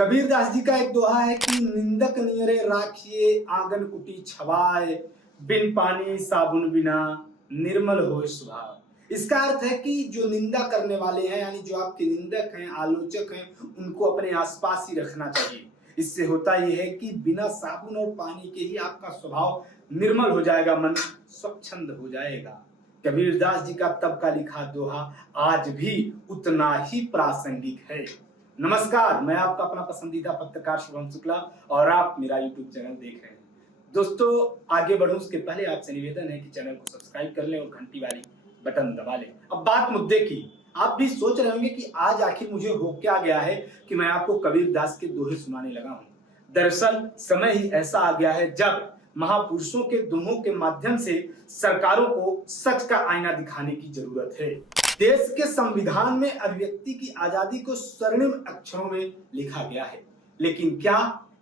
कबीर दास जी का एक दोहा है कि निंदक नियरे राखिए आंगन कुटी छवाए, बिन पानी साबुन बिना निर्मल हो स्वभाव। इसका अर्थ है कि जो निंदा करने वाले हैं यानी जो आपके निंदक हैं, आलोचक हैं, उनको अपने आसपास ही रखना चाहिए। इससे होता यह है कि बिना साबुन और पानी के ही आपका स्वभाव निर्मल हो जाएगा, मन स्वच्छंद हो जाएगा। कबीर दास जी का तब का लिखा दोहा आज भी उतना ही प्रासंगिक है। नमस्कार, मैं आपका अपना पसंदीदा पत्रकार शुभम शुक्ला और आप मेरा यूट्यूब चैनल देख रहे हैं। दोस्तों, आगे बढ़ूं उसके पहले आपसे निवेदन है कि चैनल को सब्सक्राइब कर लें और घंटी वाली बटन दबा लें। अब बात मुद्दे की। आप भी सोच रहे होंगे कि आज आखिर मुझे हो क्या गया है कि मैं आपको कबीर दास के दोहे सुनाने लगा हूं। दरअसल समय ही ऐसा आ गया है जब महापुरुषों के दोहों के माध्यम से सरकारों को सच का आईना दिखाने की जरूरत है। देश के संविधान में अभिव्यक्ति की आजादी को स्वर्णिम अक्षरों में लिखा गया है, लेकिन क्या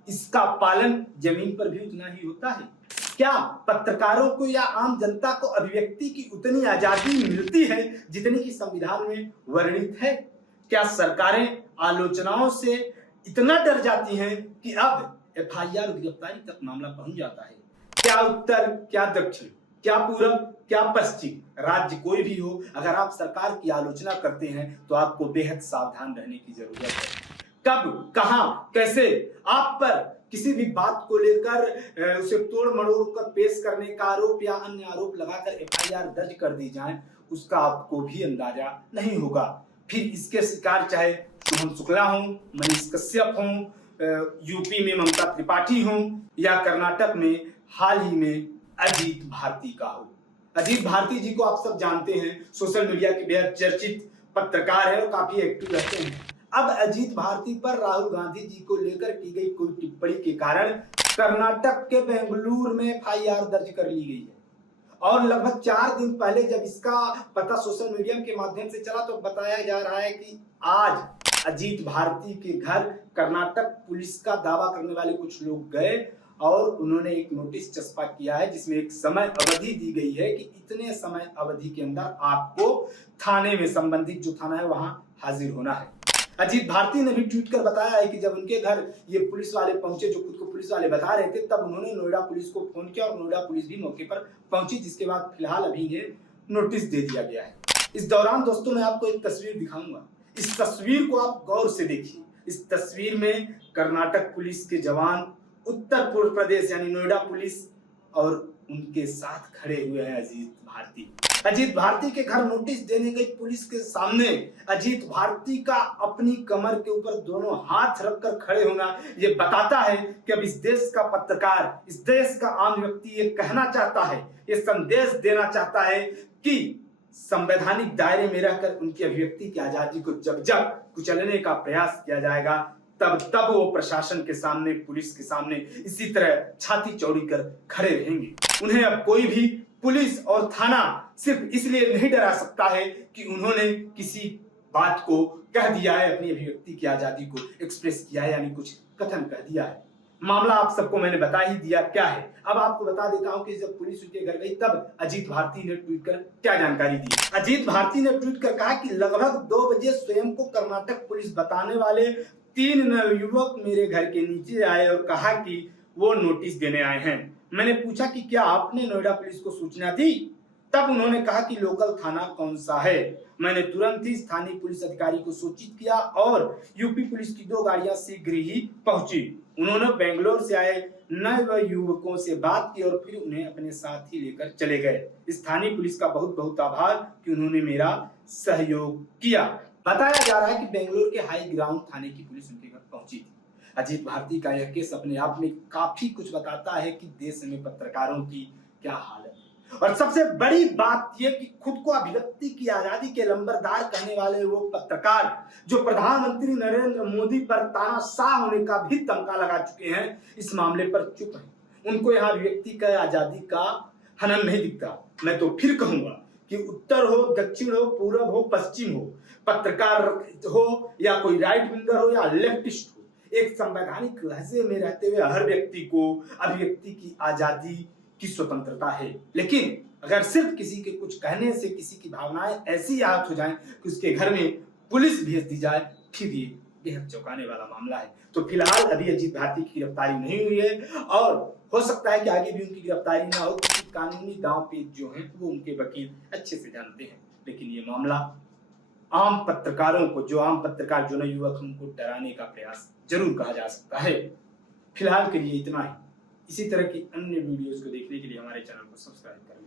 इसका पालन जमीन पर भी उतना ही होता है? क्या पत्रकारों को या आम जनता को अभिव्यक्ति की उतनी आजादी मिलती है जितनी कि संविधान में वर्णित है? क्या सरकारें आलोचनाओं से इतना डर जाती हैं कि अब एफआईआर गिरफ्तारी तक मामला पहुंच जाता है? क्या उत्तर, क्या दक्षिण, क्या पूरब, क्या पश्चिम, राज्य कोई भी हो, अगर आप सरकार की आलोचना करते हैं तो आपको बेहद सावधान रहने की जरूरत है। कब, कहां, कैसे आप पर किसी भी बात को लेकर उसे तोड़ मरोड़ कर पेश करने का आरोप या अन्य आरोप लगाकर एफआईआर दर्ज कर दी जाए, उसका आपको भी अंदाजा नहीं होगा। फिर इसके शिकार चाहे शुभम शुक्ला हो, मनीष कश्यप हो, यूपी में ममता त्रिपाठी हो या कर्नाटक में हाल ही में अजीत भारती का हो। अजीत भारती जी को आप सब जानते हैं, सोशल मीडिया के बेहद चर्चित पत्रकार है और काफी एक्टिव रहते हैं। अब अजीत भारती पर राहुल गांधी जी को लेकर की गई कोई टिप्पणी के कारण कर्नाटक के बेंगलुरु में एफआईआर दर्ज कर ली गई है और लगभग 4 दिन पहले जब इसका पता सोशल मीडिया के माध्यम से चला तो बताया जा रहा है कि आज अजीत भारती के घर कर्नाटक पुलिस का दावा करने वाले कुछ लोग गए और उन्होंने एक नोटिस चस्पा किया है जिसमें एक समय अवधि दी गई है कि इतने समय अवधि के अंदर आपको थाने में, संबंधित जो थाना है वहां हाजिर होना है। अजीत भारती ने भी ट्वीट कर बताया है कि जब उनके घर ये पुलिस वाले पहुंचे, जो खुद को पुलिस वाले बता रहे थे, तब उन्होंने नोएडा पुलिस को फोन किया और नोएडा पुलिस भी मौके पर पहुंची, जिसके बाद फिलहाल अभी इन्हें नोटिस दे दिया गया है। इस दौरान दोस्तों मैं आपको एक तस्वीर दिखाऊंगा। इस तस्वीर को आप गौर से देखिए। इस तस्वीर में कर्नाटक पुलिस के जवान, उत्तर पूर्व प्रदेश यानी नोएडा पुलिस और उनके साथ खड़े हुए हैं अजीत भारती। अजीत भारती के घर नोटिस देने गई पुलिस के सामने अजीत भारती का अपनी कमर के ऊपर दोनों हाथ रखकर खड़े होना ये बताता है कि अब इस देश का पत्रकार, इस देश का आम व्यक्ति ये कहना चाहता है, ये संदेश देना चाहता है कि संवैधानिक दायरे में रहकर उनकी अभिव्यक्ति की आजादी को जब जब कुचलने का प्रयास किया जाएगा तब वो प्रशासन के सामने, पुलिस के सामने इसी तरह छाती चौड़ी कर खड़े रहेंगे। उन्हें अब कोई भी पुलिस और थाना सिर्फ इसलिए नहीं डरा सकता है कि उन्होंने किसी बात को कह दिया है, अपनी अभिव्यक्ति की आजादी को एक्सप्रेस किया है, यानी कुछ कथन कह दिया है। मामला आप सबको मैंने बता ही दिया क्या है। अब आपको बता देता हूं कि जब पुलिस उनके घर गई तब अजीत भारती ने ट्वीट कर क्या जानकारी दी। अजीत भारती ने ट्वीट कर कहा कि लगभग 2 बजे स्वयं को कर्नाटक पुलिस बताने वाले 3 नवयुवक मेरे घर के नीचे आए और कहा कि वो नोटिस देने आए हैं। मैंने पूछा कि क्या आपने नोएडा पुलिस को सूचना दी? तब उन्होंने कहा कि लोकल थाना कौन सा है। मैंने तुरंत ही स्थानीय पुलिस अधिकारी को सूचित किया और यूपी पुलिस की 2 गाड़ियां शीघ्र ही पहुंची। उन्होंने बेंगलोर से आए नवयुवकों से बात की और फिर उन्हें अपने साथ ही लेकर चले गए। स्थानीय पुलिस का बहुत बहुत आभार कि उन्होंने मेरा सहयोग किया। बताया जा रहा है कि बेंगलोर के हाई ग्राउंड थाने की पुलिस उनके घर पहुंची थी। अजीत भारती का यह केस अपने आप में काफी कुछ बताता है कि देश में पत्रकारों की क्या हालत है। और सबसे बड़ी बात यह कि खुद को अभिव्यक्ति की आजादी के लंबरदार कहने वाले वो पत्रकार जो प्रधानमंत्री नरेंद्र मोदी पर तानाशाह होने का भी तमगा लगा चुके हैं, इस मामले पर चुप हैं। उनको यहाँ अभिव्यक्ति का आजादी का हनन नहीं दिखता। मैं तो फिर कहूंगा कि उत्तर हो, दक्षिण हो, पूरब हो, पश्चिम हो, पत्रकार हो या कोई राइट विंगर हो या लेफ्टिस्ट हो, एक संवैधानिक लहजे में रहते हुए हर व्यक्ति को अभिव्यक्ति की आजादी की स्वतंत्रता है। लेकिन अगर सिर्फ किसी के कुछ कहने से किसी की भावनाएं ऐसी आहत हो जाएं कि उसके घर में पुलिस भेज दी जाए, फिर ये बेहद चौंकाने वाला मामला है। तो फिलहाल अभी अजीत भारती की गिरफ्तारी नहीं हुई है और हो सकता है कि आगे भी उनकी गिरफ्तारी ना हो, क्योंकि कानूनी दांव पेच जो हैं वो उनके वकील अच्छे से जानते हैं। लेकिन ये मामला आम पत्रकारों को, जो आम पत्रकार, जो नवयुवक, उनको डराने का प्रयास जरूर कहा जा सकता है। फिलहाल के लिए इतना ही। इसी तरह की अन्य वीडियोस को देखने के लिए हमारे चैनल को सब्सक्राइब करें।